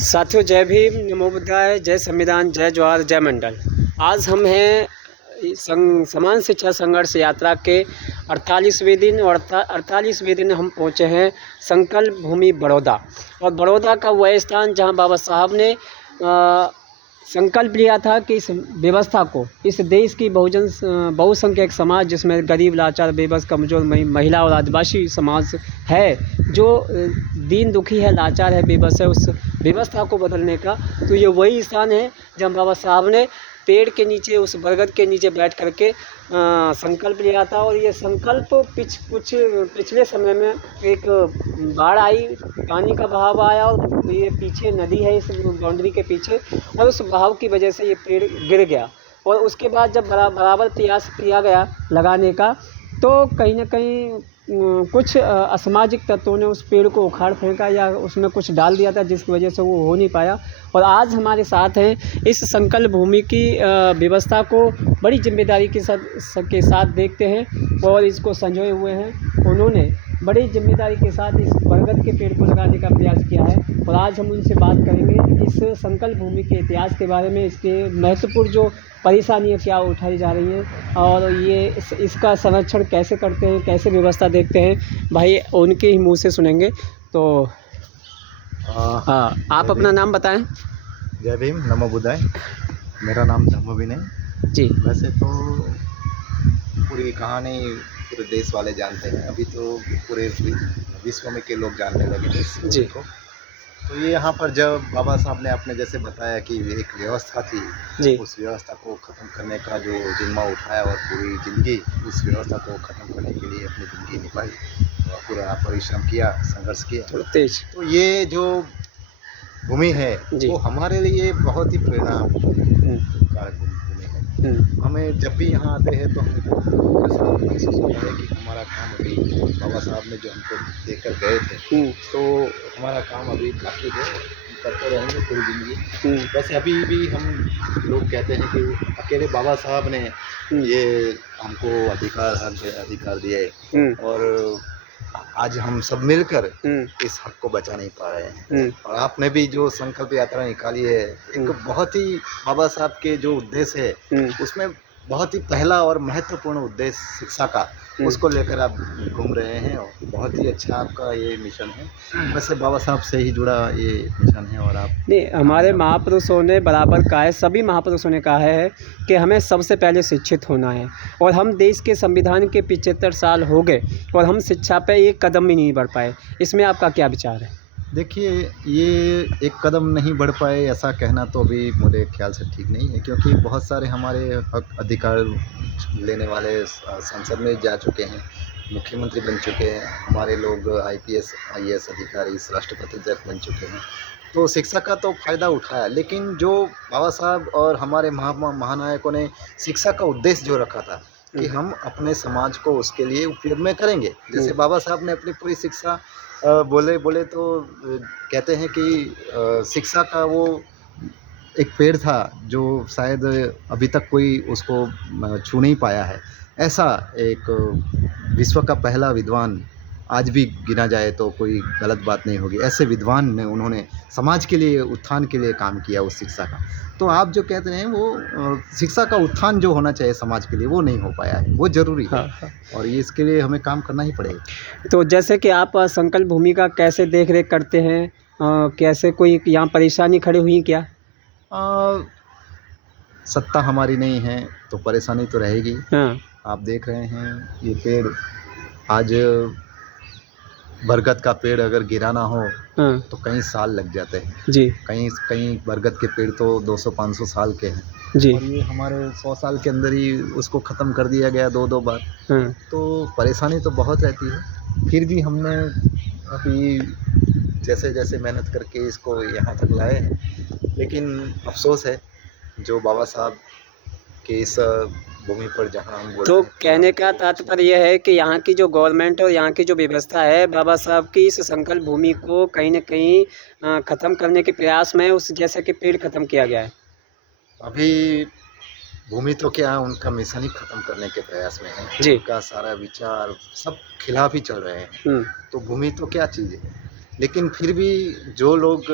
साथियों, जय भीम, नमो बुद्धाय, जय संविधान, जय जवाहर, जय मंडल। आज हम हैं समान शिक्षा संघर्ष यात्रा के 48वें दिन और 48वें दिन हम पहुँचे हैं संकल्प भूमि बड़ौदा। और बड़ौदा का वह स्थान जहां बाबा साहब ने संकल्प लिया था कि इस व्यवस्था को, इस देश की बहुसंख्यक समाज जिसमें गरीब, लाचार, बेबस, कमज़ोर महिला और आदिवासी समाज है, जो दीन दुखी है, लाचार है, बेबस है, उस व्यवस्था को बदलने का, तो ये वही स्थान है जहाँ बाबा साहब ने पेड़ के नीचे, उस बरगद के नीचे बैठ करके संकल्प लिया था। और ये संकल्प कुछ पिछले समय में एक बाढ़ आई, पानी का बहाव आया और ये पीछे नदी है इस बाउंड्री के पीछे, और उस बहाव की वजह से ये पेड़ गिर गया। और उसके बाद जब बराबर प्रयास किया गया लगाने का, तो कहीं ना कहीं कुछ असामाजिक तत्वों ने उस पेड़ को उखाड़ फेंका या उसमें कुछ डाल दिया था, जिसकी वजह से वो हो नहीं पाया। और आज हमारे साथ हैं इस संकल्प भूमि की व्यवस्था को बड़ी जिम्मेदारी के साथ देखते हैं और इसको संजोए हुए हैं। उन्होंने बड़ी जिम्मेदारी के साथ इस बरगद के पेड़ को लगाने का प्रयास किया है। और आज हम उनसे बात करेंगे इस संकल्प भूमि के इतिहास के बारे में, इसके महत्वपूर्ण जो परेशानियाँ क्या उठाई जा रही हैं और ये इसका संरक्षण कैसे करते हैं, कैसे व्यवस्था देखते हैं, भाई उनके ही मुँह से सुनेंगे। तो हाँ, आप अपना नाम बताएं। जय भीम, नमो बुद्धाय। मेरा नाम धम्म विनय जी। वैसे तो पूरी कहानी पूरे देश वाले जानते हैं, अभी तो पूरे विश्व में के लोग जानने लगे हैं इस जी को। तो ये यहाँ पर जब बाबा साहब ने आपने जैसे बताया कि एक व्यवस्था थी जी। उस व्यवस्था को ख़त्म करने का जो जिम्मा उठाया और पूरी ज़िंदगी उस व्यवस्था को ख़त्म करने के लिए अपनी ज़िंदगी निभाई और पूरा परिश्रम किया, संघर्ष किया। थोड़ा तेज। तो ये जो भूमि है वो हमारे लिए बहुत ही प्रेरणा कारक भूमि है। हमें जब भी यहाँ आते हैं तो हमें ऐसा महसूस होता है कि हमारा काम अभी बाबा साहब ने जो हमको देकर गए थे तो हमारा काम अभी बाकी है, करते रहेंगे पूरी ज़िंदगी। वैसे अभी भी हम लोग कहते हैं कि अकेले बाबा साहब ने ये हमको अधिकार दिए और आज हम सब मिलकर इस हक को बचा नहीं पा रहे हैं। और आपने भी जो संकल्प यात्रा निकाली है, एक बहुत ही बाबा साहब के जो उद्देश्य है उसमें बहुत ही पहला और महत्वपूर्ण उद्देश्य शिक्षा का, उसको लेकर आप घूम रहे हैं और बहुत ही अच्छा आपका ये मिशन है। वैसे बाबा साहब से ही जुड़ा ये मिशन है। और आप नहीं, हमारे महापुरुषों ने बराबर कहा है, सभी महापुरुषों ने कहा है कि हमें सबसे पहले शिक्षित होना है। और हम देश के संविधान के 75 साल हो गए और हम शिक्षा पे एक कदम भी नहीं बढ़ पाए। इसमें आपका क्या विचार है? देखिए, ये एक कदम नहीं बढ़ पाए ऐसा कहना तो अभी मेरे ख्याल से ठीक नहीं है, क्योंकि बहुत सारे हमारे हक अधिकार लेने वाले संसद में जा चुके हैं, मुख्यमंत्री बन चुके हैं, हमारे लोग IPS IAS अधिकारी राष्ट्रपति तक बन चुके हैं। तो शिक्षा का तो फ़ायदा उठाया, लेकिन जो बाबा साहब और हमारे महानायकों ने शिक्षा का उद्देश्य जो रखा था कि हम अपने समाज को उसके लिए उपयोग में करेंगे। जैसे बाबा साहब ने अपनी पूरी शिक्षा बोले तो कहते हैं कि शिक्षा का वो एक पेड़ था जो शायद अभी तक कोई उसको छू नहीं पाया है। ऐसा एक विश्व का पहला विद्वान आज भी गिना जाए तो कोई गलत बात नहीं होगी। ऐसे विद्वान ने उन्होंने समाज के लिए, उत्थान के लिए काम किया उस शिक्षा का। तो आप जो कहते हैं वो शिक्षा का उत्थान जो होना चाहिए समाज के लिए वो नहीं हो पाया है, वो ज़रूरी है। हाँ। और ये इसके लिए हमें काम करना ही पड़ेगा। तो जैसे कि आप संकल्प भूमि का कैसे देख रेख करते हैं, कैसे कोई यहाँ परेशानी खड़ी हुई क्या? सत्ता हमारी नहीं है तो परेशानी तो रहेगी। हाँ। आप देख रहे हैं ये पेड़, आज बरगद का पेड़ अगर गिरा ना हो तो कई साल लग जाते हैं जी। कई बरगद के पेड़ तो 200-500 साल के हैं जी। और ये हमारे 100 साल के अंदर ही उसको ख़त्म कर दिया गया 2-2 बार। तो परेशानी तो बहुत रहती है। फिर भी हमने अभी जैसे जैसे मेहनत करके इसको यहाँ तक लाए हैं, लेकिन अफसोस है जो बाबा साहब के इस भूमि पर जहाँ हम बोलते तो कहने का तात्पर्य यह है कि यहाँ की जो गवर्नमेंट और यहाँ की जो व्यवस्था है, बाबा साहब की इस संकल्प भूमि को कहीं न कहीं ख़त्म करने के प्रयास में उस जैसे कि पेड़ ख़त्म किया गया है। अभी भूमि तो क्या, उनका मिशन ही ख़त्म करने के प्रयास में है जी। उनका सारा विचार सब खिलाफ ही चल रहे हैं। तो भूमि तो क्या चीज़ है, लेकिन फिर भी जो लोग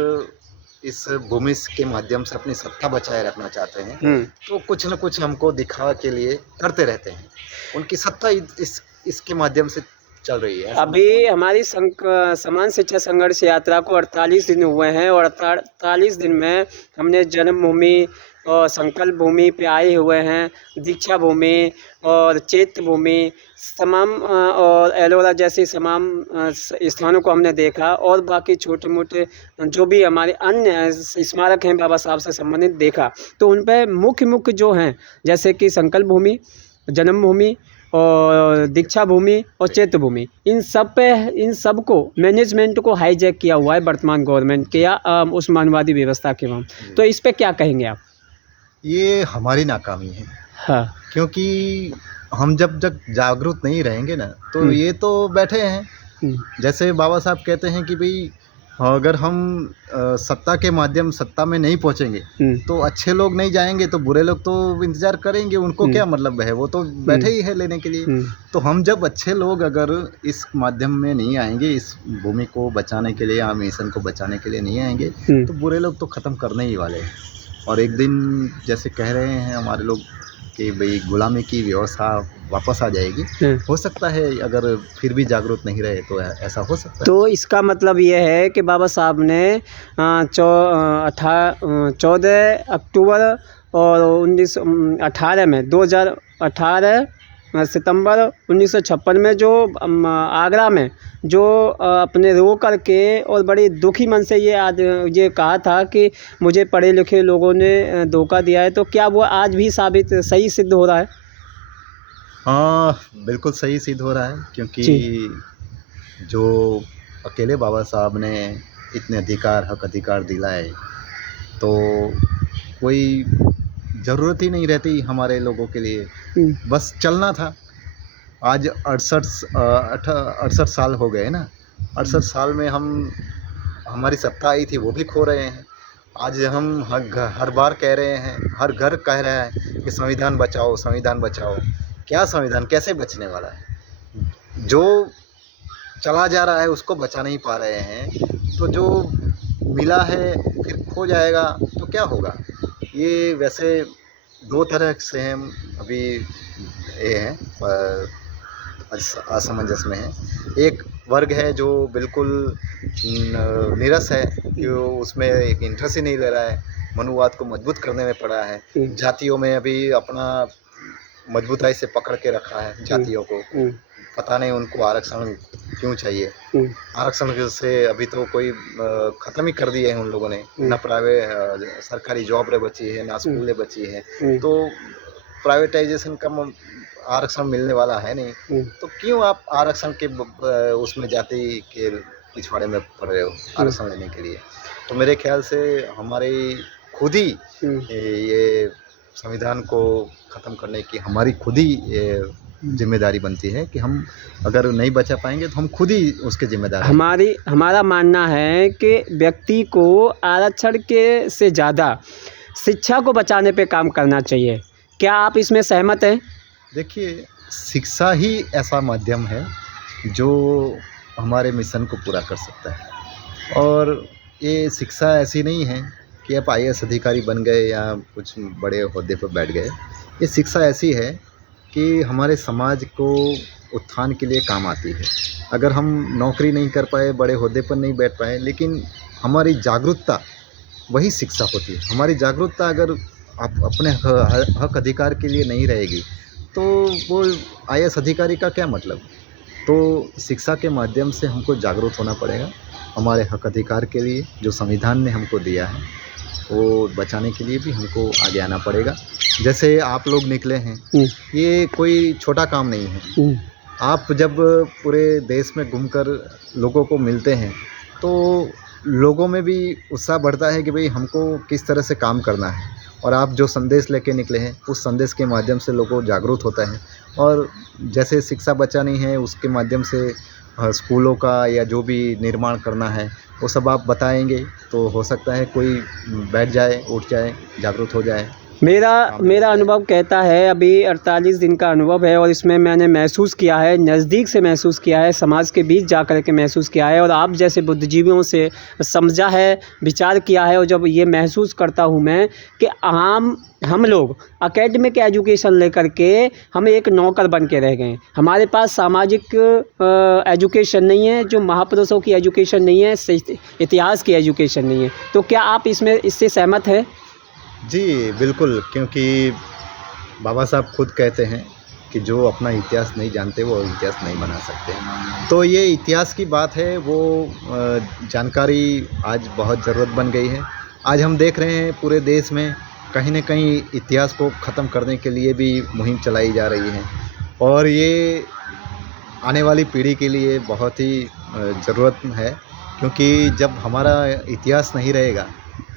इस भूमि के माध्यम से अपनी सत्ता बचाए रखना चाहते हैं, हम्म। तो कुछ न कुछ हमको दिखावा के लिए करते रहते हैं। उनकी सत्ता इसके माध्यम से चल रही है। अभी हमारी समान शिक्षा संघर्ष यात्रा को 48 दिन हुए हैं और 48 दिन में हमने जन्मभूमि और संकल्प भूमि पे आए हुए हैं, दीक्षा भूमि और चैत्य भूमि तमाम और एलोरा जैसे तमाम स्थानों को हमने देखा और बाकी छोटे मोटे जो भी हमारे अन्य स्मारक हैं बाबा साहब से संबंधित देखा। तो उन पे मुख्य जो हैं जैसे कि संकल्प भूमि, जन्मभूमि और दीक्षा भूमि और चैत्य भूमि, इन सब को मैनेजमेंट को हाईजैक किया हुआ है वर्तमान गवर्नमेंट के या उस्मानवादी व्यवस्था के वहाँ। तो इस पे क्या कहेंगे आप? ये हमारी नाकामी है। हाँ। क्योंकि हम जब जागरूक नहीं रहेंगे ना, तो ये तो बैठे हैं। जैसे बाबा साहब कहते हैं कि भाई अगर हम सत्ता में नहीं पहुंचेंगे तो अच्छे लोग नहीं जाएंगे, तो बुरे लोग तो इंतजार करेंगे। उनको क्या मतलब है, वो तो बैठे ही है लेने के लिए। तो हम जब अच्छे लोग अगर इस माध्यम में नहीं आएंगे, इस भूमि को बचाने के लिए या मिशन को बचाने के लिए नहीं आएंगे, तो बुरे लोग तो ख़त्म करने ही वाले हैं। और एक दिन जैसे कह रहे हैं हमारे लोग कि भाई गुलामी की व्यवस्था वापस आ जाएगी। हो सकता है अगर फिर भी जागरूक नहीं रहे तो ऐसा हो सकता है। तो इसका मतलब ये है कि बाबा साहब ने 14 अक्टूबर और 1918 में 2018 सितंबर 1956 में जो आगरा में जो अपने रो करके और बड़ी दुखी मन से ये कहा था कि मुझे पढ़े लिखे लोगों ने धोखा दिया है, तो क्या वो आज भी सही सिद्ध हो रहा है? हाँ, बिल्कुल सही सिद्ध हो रहा है। क्योंकि जो अकेले बाबा साहब ने इतने हक अधिकार दिलाए, तो कोई ज़रूरत ही नहीं रहती हमारे लोगों के लिए, बस चलना था। आज 68 साल हो गए ना। 68 साल में हमारी सत्ता आई थी, वो भी खो रहे हैं। आज हम हर बार कह रहे हैं, हर घर कह रहा है कि संविधान बचाओ, संविधान बचाओ। क्या संविधान कैसे बचने वाला है? जो चला जा रहा है उसको बचा नहीं पा रहे हैं, तो जो मिला है फिर खो जाएगा तो क्या होगा? ये वैसे दो तरह से हम अभी ये हैं असमंजस में है। एक वर्ग है जो बिल्कुल नीरस है, कि उसमें एक इंटरेस्ट ही नहीं ले रहा है, मनुवाद को मजबूत करने में पड़ा है। जातियों में अभी अपना मजबूताई से पकड़ के रखा है जातियों को। पता नहीं उनको आरक्षण क्यों चाहिए। आरक्षण से अभी तो कोई ख़त्म ही कर दिए हैं उन लोगों ने। ना प्राइवेट सरकारी जॉब रे बची है, ना स्कूलें बची है। तो प्राइवेटाइजेशन का आरक्षण मिलने वाला है नहीं, तो क्यों आप आरक्षण के उसमें जाति के पिछवाड़े में पड़ रहे हो आरक्षण लेने के लिए? तो मेरे ख्याल से हमारी खुद ही ये संविधान को ख़त्म करने की हमारी खुद ही जिम्मेदारी बनती है कि हम अगर नहीं बचा पाएंगे तो हम खुद ही उसके जिम्मेदार हैं। हमारा मानना है कि व्यक्ति को आरक्षण के से ज़्यादा शिक्षा को बचाने पे काम करना चाहिए। क्या आप इसमें सहमत हैं? देखिए, शिक्षा ही ऐसा माध्यम है जो हमारे मिशन को पूरा कर सकता है। और ये शिक्षा ऐसी नहीं है कि आप IAS अधिकारी बन गए या कुछ बड़े ओहदे पर बैठ गए। ये शिक्षा ऐसी है कि हमारे समाज को उत्थान के लिए काम आती है। अगर हम नौकरी नहीं कर पाए, बड़े ओहदे पर नहीं बैठ पाए, लेकिन हमारी जागरूकता वही शिक्षा होती है। हमारी जागरूकता अगर आप अपने हक अधिकार के लिए नहीं रहेगी तो वो IAS अधिकारी का क्या मतलब? तो शिक्षा के माध्यम से हमको जागरूक होना पड़ेगा हमारे हक अधिकार के लिए, जो संविधान ने हमको दिया है वो बचाने के लिए भी हमको आगे आना पड़ेगा। जैसे आप लोग निकले हैं, ये कोई छोटा काम नहीं है। आप जब पूरे देश में घूमकर लोगों को मिलते हैं तो लोगों में भी उत्साह बढ़ता है कि भाई हमको किस तरह से काम करना है। और आप जो संदेश लेके निकले हैं उस संदेश के माध्यम से लोगों को जागरूक होता है। और जैसे शिक्षा बचानी है उसके माध्यम से स्कूलों का या जो भी निर्माण करना है वो सब आप बताएंगे तो हो सकता है कोई बैठ जाए, उठ जाए, जागरूक हो जाए। मेरा अनुभव कहता है, अभी 48 दिन का अनुभव है और इसमें मैंने महसूस किया है, नज़दीक से महसूस किया है, समाज के बीच जा कर के महसूस किया है और आप जैसे बुद्धिजीवियों से समझा है, विचार किया है। और जब ये महसूस करता हूँ मैं कि हम लोग एकेडमिक एजुकेशन लेकर के हम एक नौकर बन के रह गए। हमारे पास सामाजिक एजुकेशन नहीं है, जो महापुरुषों की एजुकेशन नहीं है, इतिहास की एजुकेशन नहीं है। तो क्या आप इससे सहमत हैं? जी बिल्कुल, क्योंकि बाबा साहब खुद कहते हैं कि जो अपना इतिहास नहीं जानते वो इतिहास नहीं बना सकते। तो ये इतिहास की बात है, वो जानकारी आज बहुत ज़रूरत बन गई है। आज हम देख रहे हैं पूरे देश में कहीं न कहीं इतिहास को ख़त्म करने के लिए भी मुहिम चलाई जा रही है और ये आने वाली पीढ़ी के लिए बहुत ही ज़रूरत है, क्योंकि जब हमारा इतिहास नहीं रहेगा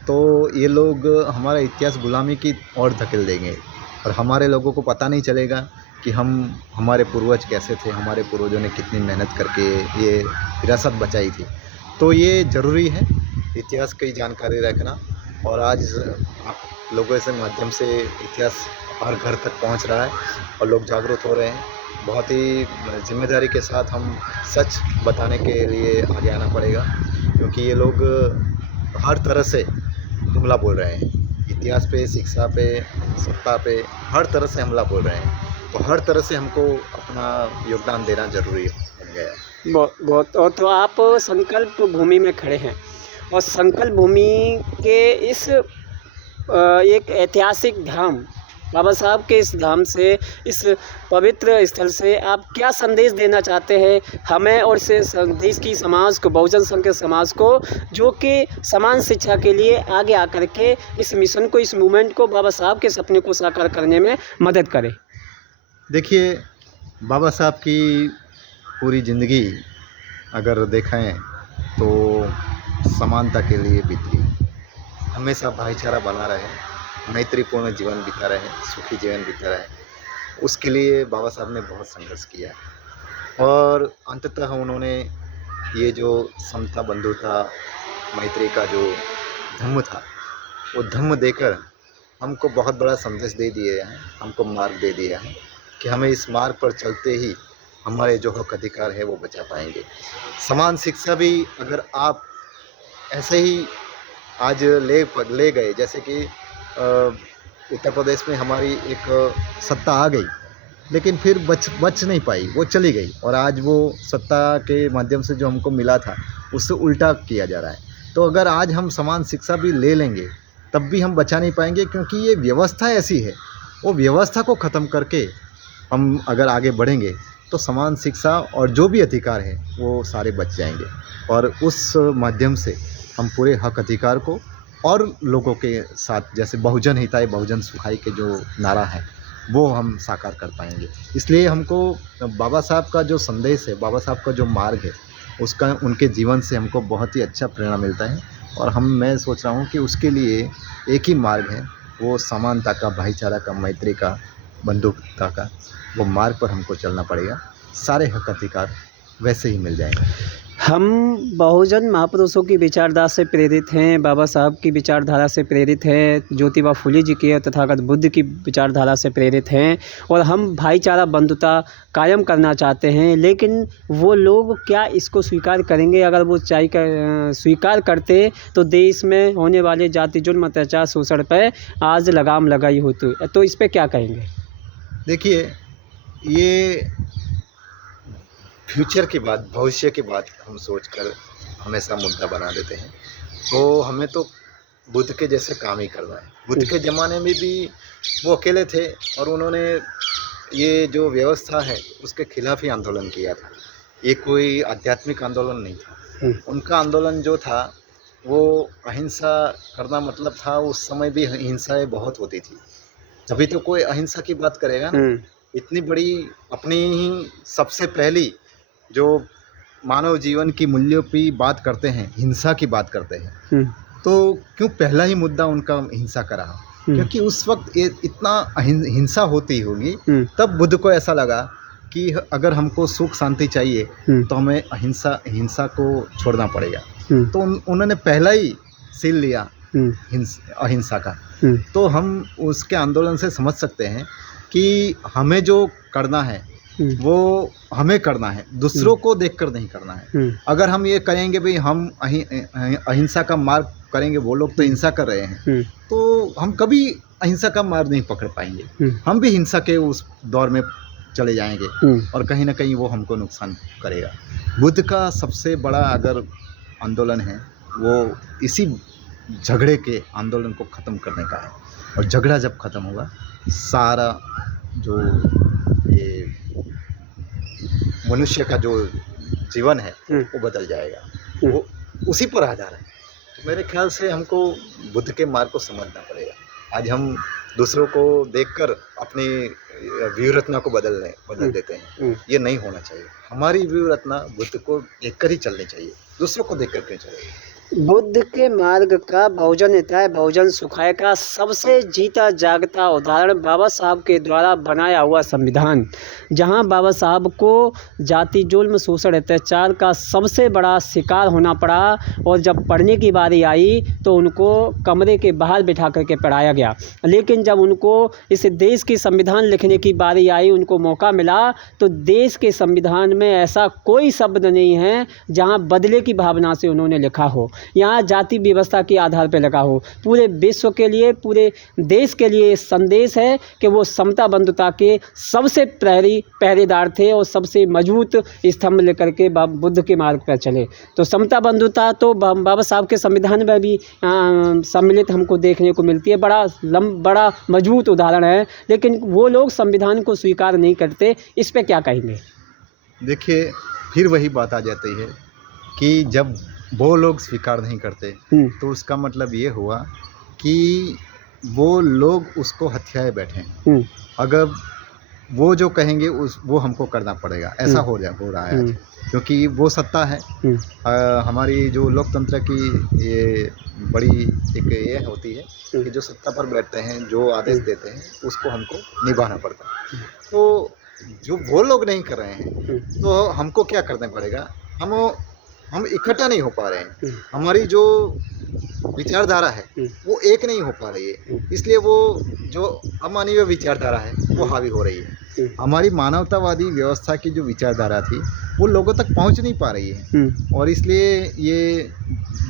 तो ये लोग हमारा इतिहास गुलामी की ओर धकेल देंगे और हमारे लोगों को पता नहीं चलेगा कि हमारे पूर्वज कैसे थे, हमारे पूर्वजों ने कितनी मेहनत करके ये विरासत बचाई थी। तो ये ज़रूरी है इतिहास की जानकारी रखना। और आज आप लोगों के माध्यम से इतिहास हर घर तक पहुंच रहा है और लोग जागरूक हो रहे हैं। बहुत ही जिम्मेदारी के साथ हम सच बताने के लिए आगे आना पड़ेगा, क्योंकि ये लोग हर तरह से हमला बोल रहे हैं, इतिहास पे, शिक्षा पे, सत्ता पे, हर तरह से हमला बोल रहे हैं। तो हर तरह से हमको अपना योगदान देना ज़रूरी बन गया है। बहुत। और तो आप संकल्प भूमि में खड़े हैं और संकल्प भूमि के इस एक ऐतिहासिक धाम, बाबा साहब के इस धाम से, इस पवित्र स्थल से आप क्या संदेश देना चाहते हैं हमें और इस देश की समाज को, बहुजन संघ के समाज को, जो कि समान शिक्षा के लिए आगे आकर के इस मिशन को, इस मूवमेंट को, बाबा साहब के सपने को साकार करने में मदद करें? देखिए, बाबा साहब की पूरी ज़िंदगी अगर देखें तो समानता के लिए बीती, हमेशा भाईचारा बना रहे, मैत्रीपूर्ण जीवन बिता रहे, सुखी जीवन बिता रहे, उसके लिए बाबा साहब ने बहुत संघर्ष किया और अंततः उन्होंने ये जो समता, बंधुता, मैत्री का जो धम्म था, वो धम्म देकर हमको बहुत बड़ा संदेश दे दिए हैं, हमको मार्ग दे दिया है कि हमें इस मार्ग पर चलते ही हमारे जो हक अधिकार है वो बचा पाएंगे। समान शिक्षा भी अगर आप ऐसे ही आज ले गए, जैसे कि उत्तर प्रदेश में हमारी एक सत्ता आ गई लेकिन फिर बच नहीं पाई, वो चली गई और आज वो सत्ता के माध्यम से जो हमको मिला था उससे उल्टा किया जा रहा है। तो अगर आज हम समान शिक्षा भी ले लेंगे तब भी हम बचा नहीं पाएंगे, क्योंकि ये व्यवस्था ऐसी है, वो व्यवस्था को ख़त्म करके हम अगर आगे बढ़ेंगे तो समान शिक्षा और जो भी अधिकार है वो सारे बच जाएंगे और उस माध्यम से हम पूरे हक अधिकार को और लोगों के साथ, जैसे बहुजन हिताय बहुजन सुखाय के जो नारा है वो हम साकार कर पाएंगे। इसलिए हमको बाबा साहब का जो संदेश है, बाबा साहब का जो मार्ग है, उसका, उनके जीवन से हमको बहुत ही अच्छा प्रेरणा मिलता है और मैं सोच रहा हूँ कि उसके लिए एक ही मार्ग है, वो समानता का, भाईचारा का, मैत्री का, बंधुता का, वो मार्ग पर हमको चलना पड़ेगा। सारे हक अधिकार वैसे ही मिल जाएंगे। हम बहुजन महापुरुषों की विचारधारा से प्रेरित हैं, बाबा साहब की विचारधारा से प्रेरित हैं, ज्योतिबा फुले जी की और तथागत बुद्ध की विचारधारा से प्रेरित हैं और हम भाईचारा, बंधुता कायम करना चाहते हैं। लेकिन वो लोग क्या इसको स्वीकार करेंगे? अगर वो स्वीकार करते तो देश में होने वाले जाति जुर्म, अत्याचार, शोषण पर आज लगाम लगाई होती। तो इस पर क्या कहेंगे? देखिए, ये फ्यूचर की बात, भविष्य की बात हम सोचकर हमेशा मुद्दा बना देते हैं। तो हमें तो बुद्ध के जैसे काम ही करना है। बुद्ध के ज़माने में भी वो अकेले थे और उन्होंने ये जो व्यवस्था है उसके खिलाफ ही आंदोलन किया था। ये कोई आध्यात्मिक आंदोलन नहीं था। उनका आंदोलन जो था वो अहिंसा करना मतलब था। उस समय भी हिंसाएं बहुत होती थी, तभी तो कोई अहिंसा की बात करेगा ना। इतनी बड़ी अपनी ही सबसे पहली जो मानव जीवन की मूल्यों की बात करते हैं, हिंसा की बात करते हैं, तो क्यों पहला ही मुद्दा उनका हिंसा का रहा? क्योंकि उस वक्त इतना हिंसा होती होगी, तब बुद्ध को ऐसा लगा कि अगर हमको सुख शांति चाहिए तो हमें हिंसा को छोड़ना पड़ेगा। तो उन्होंने पहला ही सील लिया अहिंसा का। तो हम उसके आंदोलन से समझ सकते हैं कि हमें जो करना है वो हमें करना है, दूसरों को देखकर नहीं करना है। अगर हम ये कहेंगे भाई हम अहिंसा का मार्ग करेंगे, वो लोग तो हिंसा कर रहे हैं, तो हम कभी अहिंसा का मार्ग नहीं पकड़ पाएंगे। हम भी हिंसा के उस दौर में चले जाएंगे और कहीं ना कहीं वो हमको नुकसान करेगा। बुद्ध का सबसे बड़ा अगर आंदोलन है वो इसी झगड़े के आंदोलन को ख़त्म करने का है, और झगड़ा जब ख़त्म होगा सारा जो ये मनुष्य का जो जीवन है वो बदल जाएगा। वो उसी पर आधार है। तो मेरे ख्याल से हमको बुद्ध के मार्ग को समझना पड़ेगा। आज हम दूसरों को देखकर अपनी व्यूहरचना को बदल देते हैं। ये नहीं होना चाहिए। हमारी व्यूहरचना बुद्ध को देखकर ही चलनी चाहिए, दूसरों को देखकर क्यों चलेगी। बुद्ध के मार्ग का बहुजन हिताय बहुजन सुखाय का सबसे जीता जागता उदाहरण बाबा साहब के द्वारा बनाया हुआ संविधान, जहां बाबा साहब को जाति जुल्म शोषण अत्याचार का सबसे बड़ा शिकार होना पड़ा, और जब पढ़ने की बारी आई तो उनको कमरे के बाहर बिठा करके पढ़ाया गया। लेकिन जब उनको इस देश की संविधान लिखने की बारी आई, उनको मौका मिला, तो देश के संविधान में ऐसा कोई शब्द नहीं है जहां बदले की भावना से उन्होंने लिखा हो, यहाँ जाति व्यवस्था के आधार पर लगा हो। पूरे विश्व के लिए, पूरे देश के लिए संदेश है कि वो समता बंधुता के सबसे पहरेदार थे और सबसे मजबूत स्तंभ लेकर के बुद्ध के मार्ग पर चले। तो समता बंधुता तो बाबा साहब के संविधान में भी सम्मिलित हमको देखने को मिलती है। बड़ा मजबूत उदाहरण है, लेकिन वो लोग संविधान को स्वीकार नहीं करते। इस पर क्या कहेंगे? देखिए, फिर वही बात आ जाती है कि जब वो लोग स्वीकार नहीं करते तो उसका मतलब ये हुआ कि वो लोग उसको हथियाए बैठे। अगर वो जो कहेंगे वो हमको करना पड़ेगा, ऐसा हो रहा है आज, क्योंकि वो सत्ता है। हमारी जो लोकतंत्र की ये बड़ी एक ये होती है कि जो सत्ता पर बैठते हैं, जो आदेश देते हैं, उसको हमको निभाना पड़ता है। तो जो वो लोग नहीं कर रहे हैं तो हमको क्या करना पड़ेगा? हम इकट्ठा नहीं हो पा रहे हैं। हमारी जो विचारधारा है वो एक नहीं हो पा रही है, इसलिए वो जो अमानवीय विचारधारा है वो हावी हो रही है। हमारी मानवतावादी व्यवस्था की जो विचारधारा थी वो लोगों तक पहुंच नहीं पा रही है, और इसलिए ये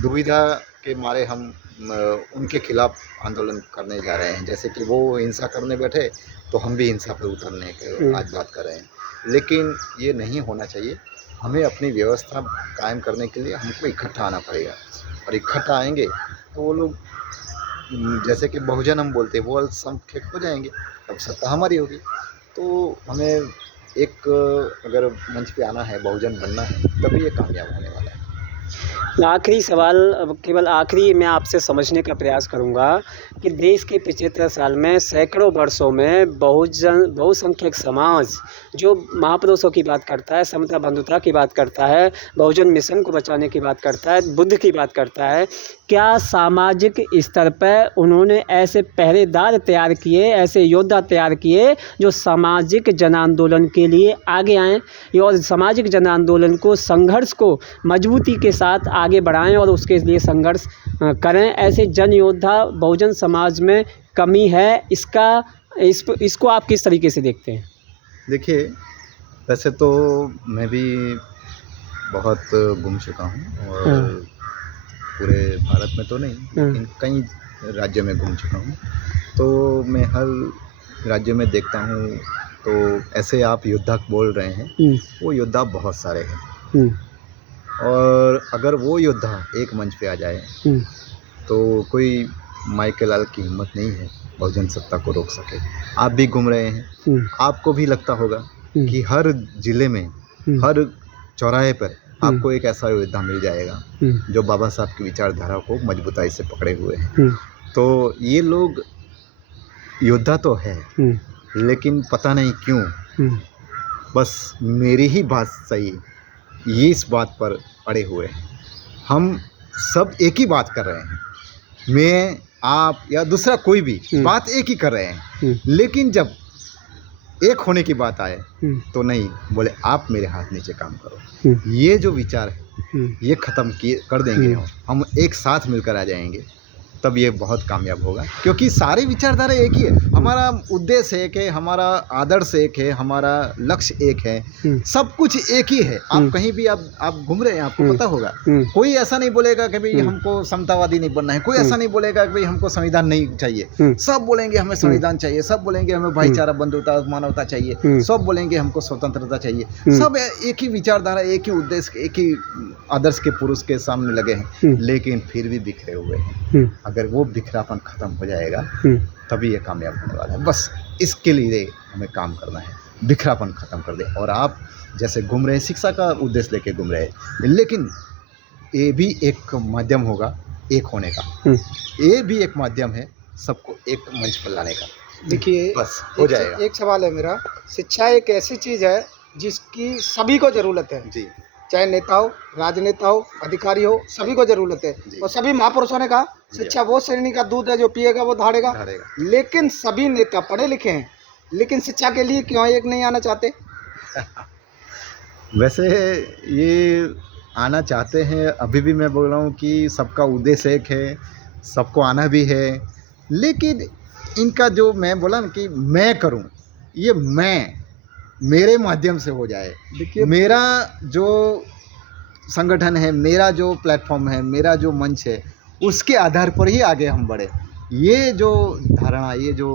दुविधा के मारे हम उनके खिलाफ आंदोलन करने जा रहे हैं। जैसे कि वो हिंसा करने बैठे तो हम भी हिंसा पर उतरने की आज बात कर रहे हैं, लेकिन ये नहीं होना चाहिए। हमें अपनी व्यवस्था कायम करने के लिए हमको इकट्ठा आना पड़ेगा, और इकट्ठा आएंगे तो वो लोग, जैसे कि बहुजन हम बोलते हैं, वो अल्पसंख्यक हो जाएंगे, तब सत्ता हमारी होगी। तो हमें एक अगर मंच पे आना है, बहुजन बनना है, तभी ये कामयाब होने वाला है। आखिरी सवाल, अब केवल आखिरी मैं आपसे समझने का प्रयास करूंगा कि देश के 75 साल में, सैकड़ों वर्षों में बहुसंख्यक समाज जो महापुरुषों की बात करता है, समता बंधुता की बात करता है, बहुजन मिशन को बचाने की बात करता है, बुद्ध की बात करता है, क्या सामाजिक स्तर पर उन्होंने ऐसे पहरेदार तैयार किए, ऐसे योद्धा तैयार किए जो सामाजिक जन आंदोलन के लिए आगे आएँ और सामाजिक जन आंदोलन को, संघर्ष को मजबूती के साथ आगे बढ़ाएं और उसके लिए संघर्ष करें? ऐसे जन योद्धा बहुजन समाज में कमी है, इसको आप किस तरीके से देखते हैं? देखिए, वैसे तो मैं भी बहुत घूम चुका हूँ, और पूरे भारत में तो नहीं, लेकिन कई राज्यों में घूम चुका हूँ। तो मैं हर राज्य में देखता हूँ, तो ऐसे आप योद्धा बोल रहे हैं, वो योद्धा बहुत सारे हैं, और अगर वो योद्धा एक मंच पे आ जाए तो कोई माई के लाल की हिम्मत नहीं है बहुजन सत्ता को रोक सके। आप भी घूम रहे हैं, आपको भी लगता होगा कि हर जिले में, हर चौराहे पर आपको एक ऐसा योद्धा मिल जाएगा जो बाबा साहब की विचारधारा को मजबूताई से पकड़े हुए हैं। तो ये लोग योद्धा तो है, लेकिन पता नहीं क्यों बस मेरी ही बात सही, ये इस बात पर अड़े हुए हैं। हम सब एक ही बात कर रहे हैं, मैं, आप या दूसरा कोई भी बात एक ही कर रहे हैं, लेकिन जब एक होने की बात आए तो नहीं, बोले आप मेरे हाथ नीचे काम करो। ये जो विचार है ये ख़त्म कर देंगे, हम एक साथ मिलकर आ जाएंगे तब ये बहुत कामयाब होगा, क्योंकि सारी विचारधारा एक ही है, हमारा उद्देश्य एक है, हमारा आदर्श एक है, हमारा लक्ष्य एक है, सब कुछ एक ही है। आप कहीं भी आप घूम रहे हैं, आपको पता होगा, कोई ऐसा नहीं बोलेगा कि भाई हमको समतावादी नहीं बनना है, कोई ऐसा नहीं बोलेगा कि भाई हमको संविधान नहीं चाहिए, सब बोलेंगे हमें संविधान चाहिए, सब बोलेंगे हमें भाईचारा, बंधुता, मानवता चाहिए, सब बोलेंगे हमको स्वतंत्रता चाहिए। सब एक ही विचारधारा, एक ही उद्देश्य, एक ही आदर्श के पुरुष के सामने लगे हैं, लेकिन फिर भी बिखरे हुए हैं। अगर वो बिखरापन खत्म हो जाएगा तभी ये कामयाब होने वाला है। बस इसके लिए हमें काम करना है, बिखरापन खत्म कर दे। और आप जैसे घूम रहे हैं, शिक्षा का उद्देश्य लेके घूम रहे हैं, लेकिन ये भी एक माध्यम होगा एक होने का, ये भी एक माध्यम है सबको एक मंच पर लाने का। देखिए, बस हो जाएगा। एक सवाल है मेरा, शिक्षा एक ऐसी चीज़ है जिसकी सभी को ज़रूरत है, जी, चाहे नेता हो, राजनेता हो, अधिकारी हो, सभी को ज़रूरत है। और सभी महापुरुषों ने कहा शिक्षा वो श्रेणी का दूध है, जो पिएगा वो धाड़ेगा। लेकिन सभी नेता पढ़े लिखे हैं, लेकिन शिक्षा के लिए क्यों एक नहीं आना चाहते? वैसे ये आना चाहते हैं, अभी भी मैं बोल रहा हूँ कि सबका उद्देश्य एक है, सबको आना भी है, लेकिन इनका जो मैं बोला ना कि मैं करूँ, ये मेरे माध्यम से हो जाए। देखिए, मेरा जो संगठन है, मेरा जो प्लेटफॉर्म है, मेरा जो मंच है, उसके आधार पर ही आगे हम बढ़े। ये जो धारणा, ये जो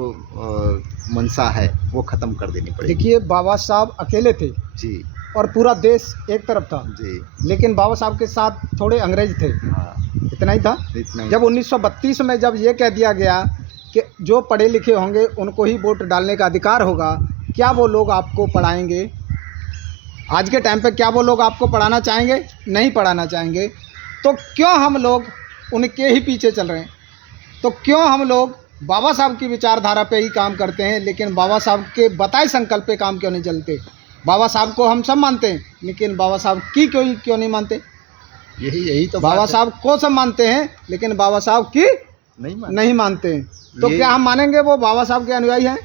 मनसा है, वो ख़त्म कर देनी पड़ेगी। देखिए, बाबा साहब अकेले थे जी, और पूरा देश एक तरफ था, जी, लेकिन बाबा साहब के साथ थोड़े अंग्रेज थे, हाँ, इतना ही था। इतना ही। जब 1932 में जब ये कह दिया गया कि जो पढ़े लिखे होंगे उनको ही वोट डालने का अधिकार होगा, क्या वो लोग आपको पढ़ाएंगे? आज के टाइम पे क्या वो लोग आपको पढ़ाना चाहेंगे? नहीं पढ़ाना चाहेंगे। तो क्यों हम लोग उनके ही पीछे चल रहे हैं? तो क्यों हम लोग बाबा साहब की विचारधारा पे ही काम करते हैं, लेकिन बाबा साहब के बताए संकल्प पे काम क्यों नहीं चलते? बाबा साहब को हम सब मानते हैं, लेकिन बाबा साहब की क्यों नहीं मानते? यही तो बाबा बात है। साहब को सब मानते हैं, लेकिन बाबा साहब की नहीं मानते हैं। तो क्या हम मानेंगे वो बाबा साहब के अनुयायी हैं?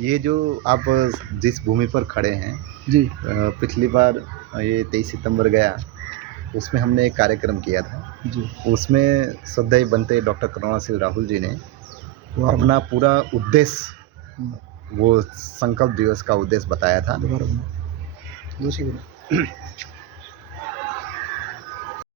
ये जो आप जिस भूमि पर खड़े हैं जी, पिछली बार ये 23 सितंबर गया, उसमें हमने एक कार्यक्रम किया था जी, उसमें सदैव बनते डॉक्टर करुणा सिंह राहुल जी ने अपना पूरा उद्देश्य, वो संकल्प दिवस का उद्देश्य बताया था। दोबारा बोलो।